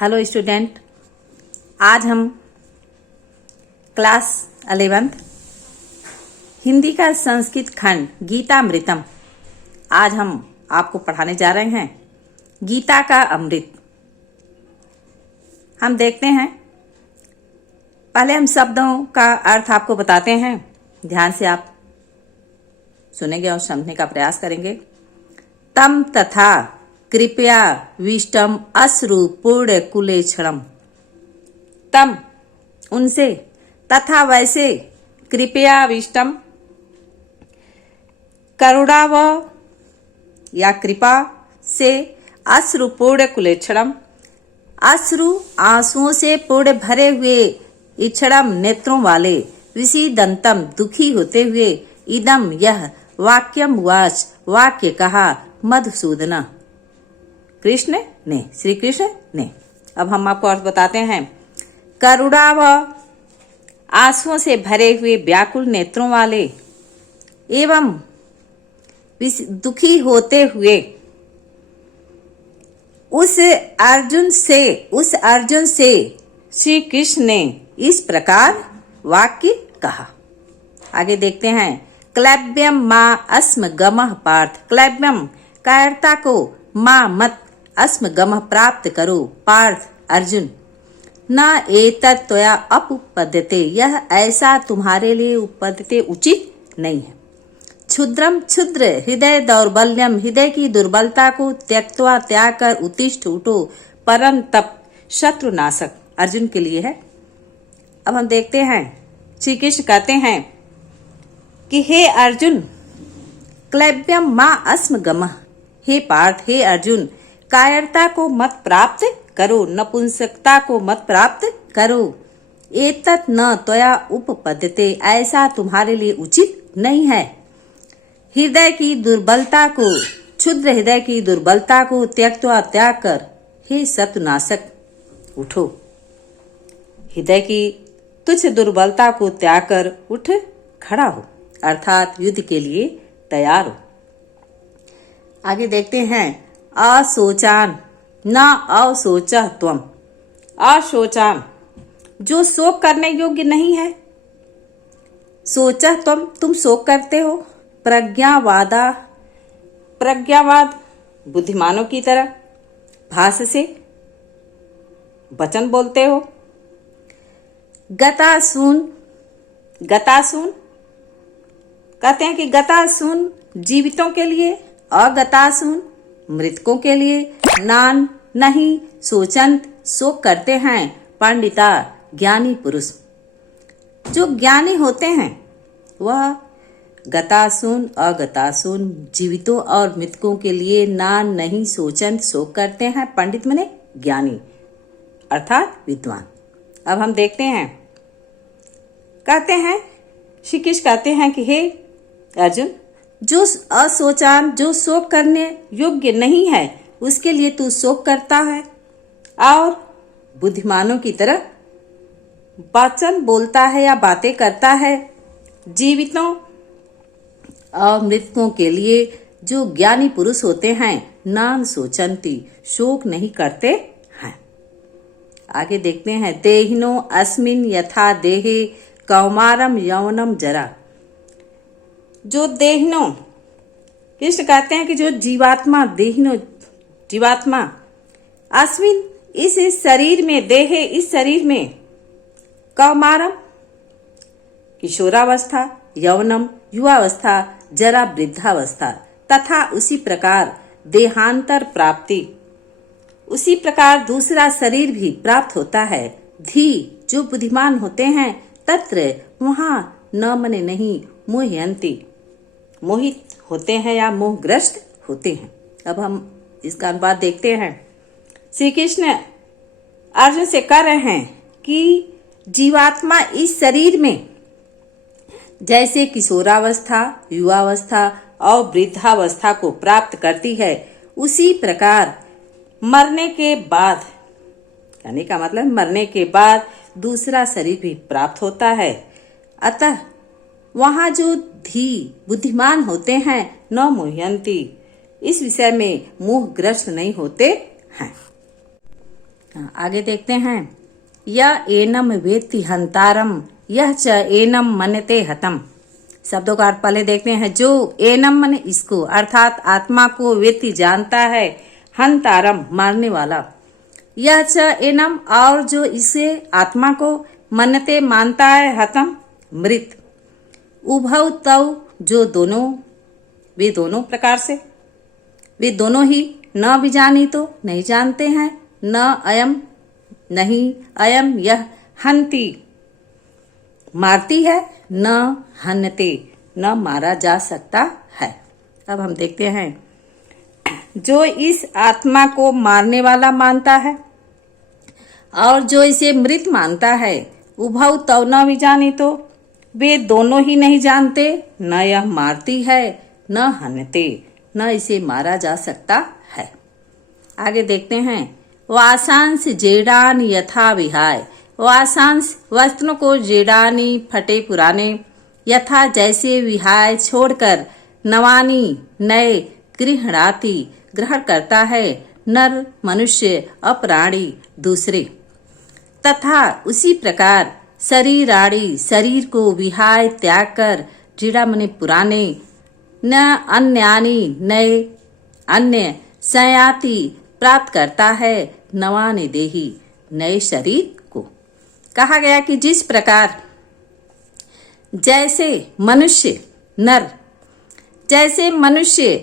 Hello student, आज हम class 11th Hindi का संस्कृत खंड गीतामृतम आज हम आपको पढ़ाने जा रहे हैं। गीता का अमृत हम देखते हैं। पहले हम शब्दों का अर्थ आपको बताते हैं, ध्यान से आप सुनेंगे और समझने का प्रयास करेंगे। तम तथा कृपया विष्टम अश्रु पूर्ण कुलेक्षणम। तम उनसे, तथा वैसे, कृपया विष्टम करुणा व या कृपा से, अश्रु पूर्ण कुलेक्षणम अश्रु आंसुओं से पूर्ण भरे हुए, इक्षणम नेत्रों वाले, विषीदंतम दुखी होते हुए, इदम यह वाक्यम वाच वाक्य कहा, मधुसूदन कृष्ण ने, श्री कृष्ण ने। अब हम आपको अर्थ बताते हैं। करुणा व आंसुओं से भरे हुए व्याकुल नेत्रों वाले एवं दुखी होते हुए उस अर्जुन से श्री कृष्ण ने इस प्रकार वाक्य कहा। आगे देखते हैं। क्लैब्यम मां अस्म गमः पार्थ। क्लैब्यम कायरता को, मां मत, अस्म गमः प्राप्त करो, पार्थ अर्जुन। न एतत् त्वया उपपद्यते, यह ऐसा तुम्हारे लिए उपपद्यते उचित नहीं है। क्षुद्रम क्षुद्र हृदय दौर्बल्यम, हृदय की दुर्बलता को त्यक्त्वा त्याग कर उत्तिष्ठ उठो, परम तप शत्रुनाशक अर्जुन के लिए है। अब हम देखते हैं। श्री कृष्ण कहते हैं कि हे अर्जुन, क्लैब्यम मां अस्म गमः, हे पार्थ, हे अर्जुन, कायरता को मत प्राप्त करो, नपुंसकता को मत प्राप्त करो। एतत् न त्वया उपपद्यते, ऐसा तुम्हारे लिए उचित नहीं है। हृदय की दुर्बलता को, क्षुद्र हृदय की दुर्बलता को त्यक्त्वा त्याग कर, हे शत्रुनाशक उठो। हृदय की तुच्छ दुर्बलता को त्याग कर उठ खड़ा हो, अर्थात युद्ध के लिए तैयार हो। आगे देखते हैं। अशोचान न अशोचः त्वम। अशोचान जो शोक करने योग्य नहीं है। सोचः तुम शोक करते हो। प्रज्ञावाद बुद्धिमानों की तरह भाष्य से वचन बोलते हो। गतासून कहते हैं कि गतासून जीवितों के लिए, अगतासून मृतकों के लिए, नान नहीं, सोचंत शोक करते हैं, पंडिता ज्ञानी पुरुष। जो ज्ञानी होते हैं वह गतासून अगतासून जीवितों और मृतकों के लिए नान नहीं, सोचंत शोक करते हैं। पंडित माने ज्ञानी अर्थात विद्वान। अब हम देखते हैं। कहते हैं, श्री कृष्ण कहते हैं कि हे अर्जुन, जो अशोचान, जो शोक करने योग्य नहीं है, उसके लिए तू शोक करता है और बुद्धिमानों की तरह वचन बोलता है या बातें करता है। जीवितों और मृतकों के लिए जो ज्ञानी पुरुष होते हैं, नान सोचंती शोक नहीं करते हैं। आगे देखते हैं। देहिनो अस्मिन यथा देहे कौमारम यौवनम जरा। जो देहिनो, कृष्ण कहते हैं कि जो जीवात्मा, देहिनो जीवात्मा, अस्मिन इस शरीर में, देहे इस शरीर में, कौमारम किशोरावस्था, यौवनम युवावस्था, जरा वृद्धावस्था, तथा उसी प्रकार देहांतर प्राप्ति, उसी प्रकार दूसरा शरीर भी प्राप्त होता है। धी जो बुद्धिमान होते हैं, तत्र वहां न मने नहीं, मोहयंती मोहित होते हैं या मोहग्रस्त होते हैं। अब हम इसका अनुवाद देखते हैं। श्री कृष्ण अर्जुन से कह रहे हैं कि जीवात्मा इस शरीर में जैसे किशोरावस्था, युवावस्था और वृद्धावस्था को प्राप्त करती है, उसी प्रकार मरने के बाद, कहने का मतलब मरने के बाद दूसरा शरीर भी प्राप्त होता है। अतः वहां जो धी बुद्धिमान होते हैं, न मोहयंती इस विषय में मोहग्रस्त नहीं होते हैं। आगे देखते हैं। यह एनम वेत्ति हंतारम यह च एनम मनते हतम। शब्दों का अर्थ पहले देखते हैं। जो एनम मन इसको अर्थात आत्मा को वेत्ति जानता है, हंतारम मारने वाला, यह च एनम और जो इसे आत्मा को मनते मानता है, हतम मृत, उभव तव जो दोनों, वे दोनों प्रकार से, वे दोनों ही, न भी जानी तो नहीं जानते हैं, न अयम नहीं, अयम यह, हंती मारती है, न हन्नते न मारा जा सकता है। अब हम देखते हैं। जो इस आत्मा को मारने वाला मानता है और जो इसे मृत मानता है, उभव तव न भी जानी तो वे दोनों ही नहीं जानते, न यह मारती है न हन्नते न इसे मारा जा सकता है। आगे देखते हैं। वासांस जेडानी यथा विहाय। वासांस वस्त्रों को जेडानी फटे पुराने, यथा जैसे विहाय छोड़कर, नवानी नए, गृहणाति ग्रहण करता है, नर मनुष्य अप्राणी दूसरे, तथा उसी प्रकार शरीराणी शरीर को विहाय त्याग कर, जीड़ा मने पुराने, न अन्यानी नए, अन्य संयाति प्राप्त करता है, नवानि देही नए शरीर को। कहा गया कि जिस प्रकार जैसे मनुष्य नर, जैसे मनुष्य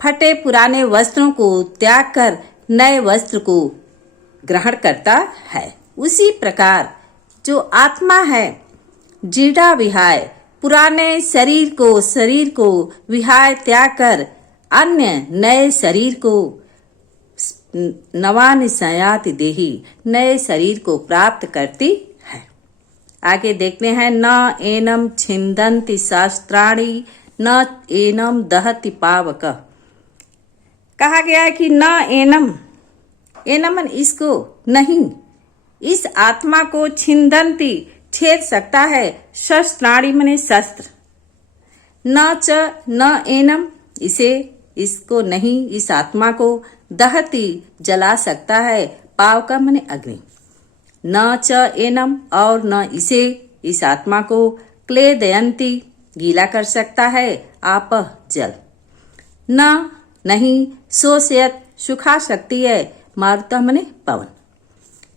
फटे पुराने वस्त्रों को त्याग कर नए वस्त्र को ग्रहण करता है, उसी प्रकार जो आत्मा है, जीड़ा विहाय पुराने शरीर को विहाय त्याग कर अन्य नए शरीर को, नवानि संयाति देही नए शरीर को प्राप्त करती है। आगे देखते हैं। न एनम छिंदन्ति शास्त्राणि न एनम दहति पावक। कहा गया है कि न एनम, एनम इसको नहीं, इस आत्मा को छिंदन्ति छेद सकता है, शस्त्राणि मने शस्त्र, न च न एनम इसे, इसको नहीं, इस आत्मा को, दहती जला सकता है, पाव का मने अग्नि, न च एनम और न इसे, इस आत्मा को, क्लेदयंती गीला कर सकता है, आप जल, न नहीं, शोषयत सुखा सकती है, मारुता मने पवन।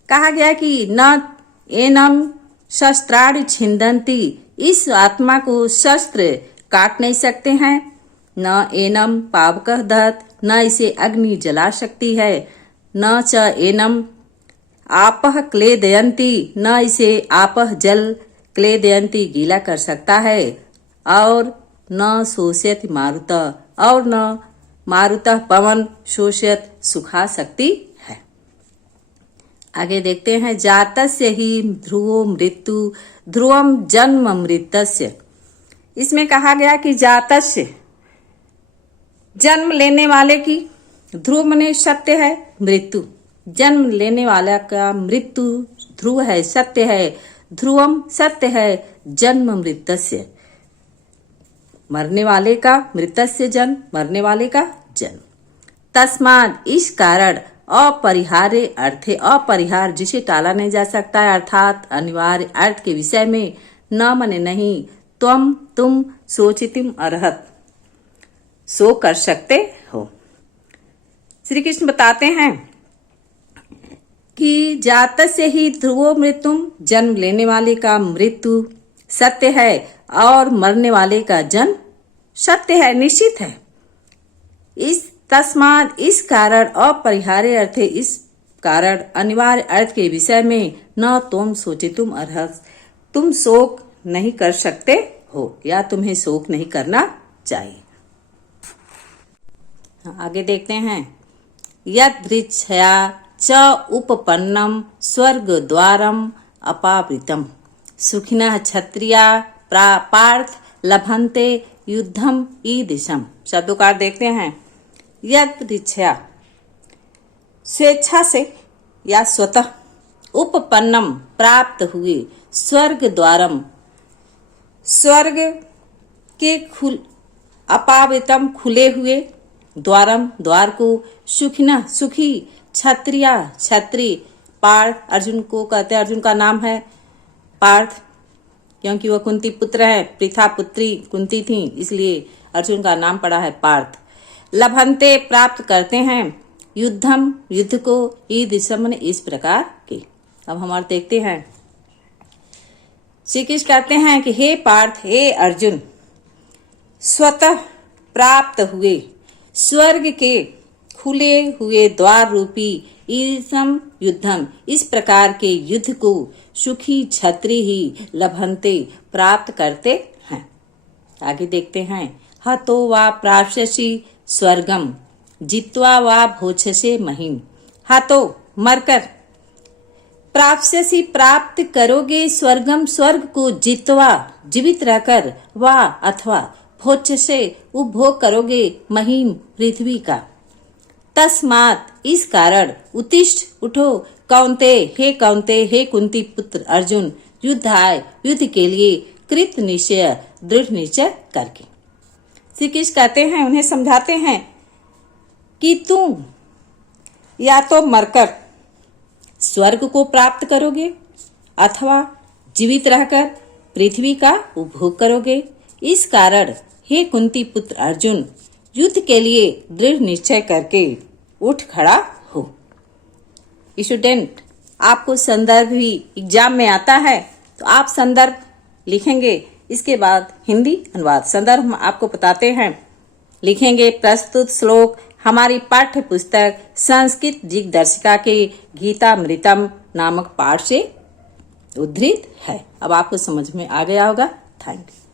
कहा गया कि न एनम शस्त्राणि छिंदन्ति, इस आत्मा को शस्त्र काट नहीं सकते हैं, न एनम पावकः दहत न इसे अग्नि जला सकती है, न च एनम आपह क्लेदयंती न इसे आपह जल क्लेदयंती गीला कर सकता है, और न शोषयति मारुत और न मारुतः पवन शोषयत सुखा सकती है। आगे देखते हैं। जातस्य ही ध्रुवो मृत्यु ध्रुवम जन्म मृतस्य। इसमें कहा गया कि जातस्य जन्म लेने वाले की, ध्रुव मने सत्य है, मृत्यु जन्म लेने वाला का, मृत्यु ध्रुव है सत्य है, ध्रुवम सत्य है, जन्म मृतस्य मरने वाले का, मृतस्य जन्म मरने वाले का जन्म। तस्माद इस कारण अपरिहार्य अर्थ, अपरिहार्य जिसे टाला नहीं जा सकता है, अर्थात अनिवार्य अर्थ के विषय में न मने नहीं, त्वम तुम सोचितिम अर्हत सो कर सकते हो। श्री कृष्ण बताते हैं कि जातस्य ही ध्रुवो मृत्युम, जन्म लेने वाले का मृत्यु सत्य है और मरने वाले का जन्म सत्य है, निश्चित है। इस तस्माद इस कारण अपरिहार्य अर्थ, इस कारण अनिवार्य अर्थ के विषय में न तुम सोचितुम अर्हस, तुम शोक नहीं कर सकते हो या तुम्हें शोक नहीं करना चाहिए। आगे देखते हैं। यदृच्छया च उपपन्नम स्वर्ग द्वारम अपावृतम सुखिनः क्षत्रिया पार्थ लभन्ते युद्धम ईदृशम। शब्दों का अर्थ देखते हैं। यदृच्छया स्वेच्छा से या स्वतः, उपपन्नम प्राप्त हुए, स्वर्ग द्वारम स्वर्ग के अपावृतम खुले हुए, द्वारम द्वार को, सुखिनः सुखी, क्षत्रिया क्षत्रि, पार्थ, अर्जुन को कहते हैं, अर्जुन का नाम है पार्थ, क्योंकि वह कुंती पुत्र है, पृथा पुत्री कुंती थी, इसलिए अर्जुन का नाम पड़ा है पार्थ। लभंते प्राप्त करते हैं, युद्धम युद्ध को, ईदृशम इस प्रकार के। अब हमारे देखते हैं, श्री कृष्ण कहते हैं कि हे पार्थ, हे अर्जुन, स्वतः प्राप्त हुए स्वर्ग के खुले हुए द्वार रूपी ईदृशम युद्धम, इस प्रकार के युद्ध को सुखी क्षत्रिय ही लभंते प्राप्त करते हैं। आगे देखते हैं, हतो वा प्राप्स्यसि स्वर्गम जित्वा वा भोक्षसे महिम। हतो मरकर, प्राप्स्यसि प्राप्त करोगे स्वर्गम, स्वर्ग को जित्वा जीवित रहकर, वा अथवा भोक्षसे उपभोग करोगे, महिम पृथ्वी का। तस्मात् इस कारण, उत्तिष्ठ उठो, कौन्ते हे कौन्ते, हे कुंती पुत्र अर्जुन, युद्धाय युद्ध के लिए, कृत निश्चय दृढ़ निश्चय करके। श्री कृष्ण कहते हैं, उन्हें समझाते हैं कि तुम या तो मरकर स्वर्ग को प्राप्त करोगे अथवा जीवित रहकर पृथ्वी का उपभोग करोगे। इस कारण हे कुंती पुत्र अर्जुन, युद्ध के लिए दृढ़ निश्चय करके उठ खड़ा हो। स्टूडेंट, आपको संदर्भ भी एग्जाम में आता है तो आप संदर्भ लिखेंगे, इसके बाद हिंदी अनुवाद। संदर्भ हम आपको बताते हैं, लिखेंगे प्रस्तुत श्लोक हमारी पाठ्य पुस्तक संस्कृत दिग्दर्शिका के गीतामृतम नामक पाठ से उद्धृत है। अब आपको समझ में आ गया होगा। Thank you.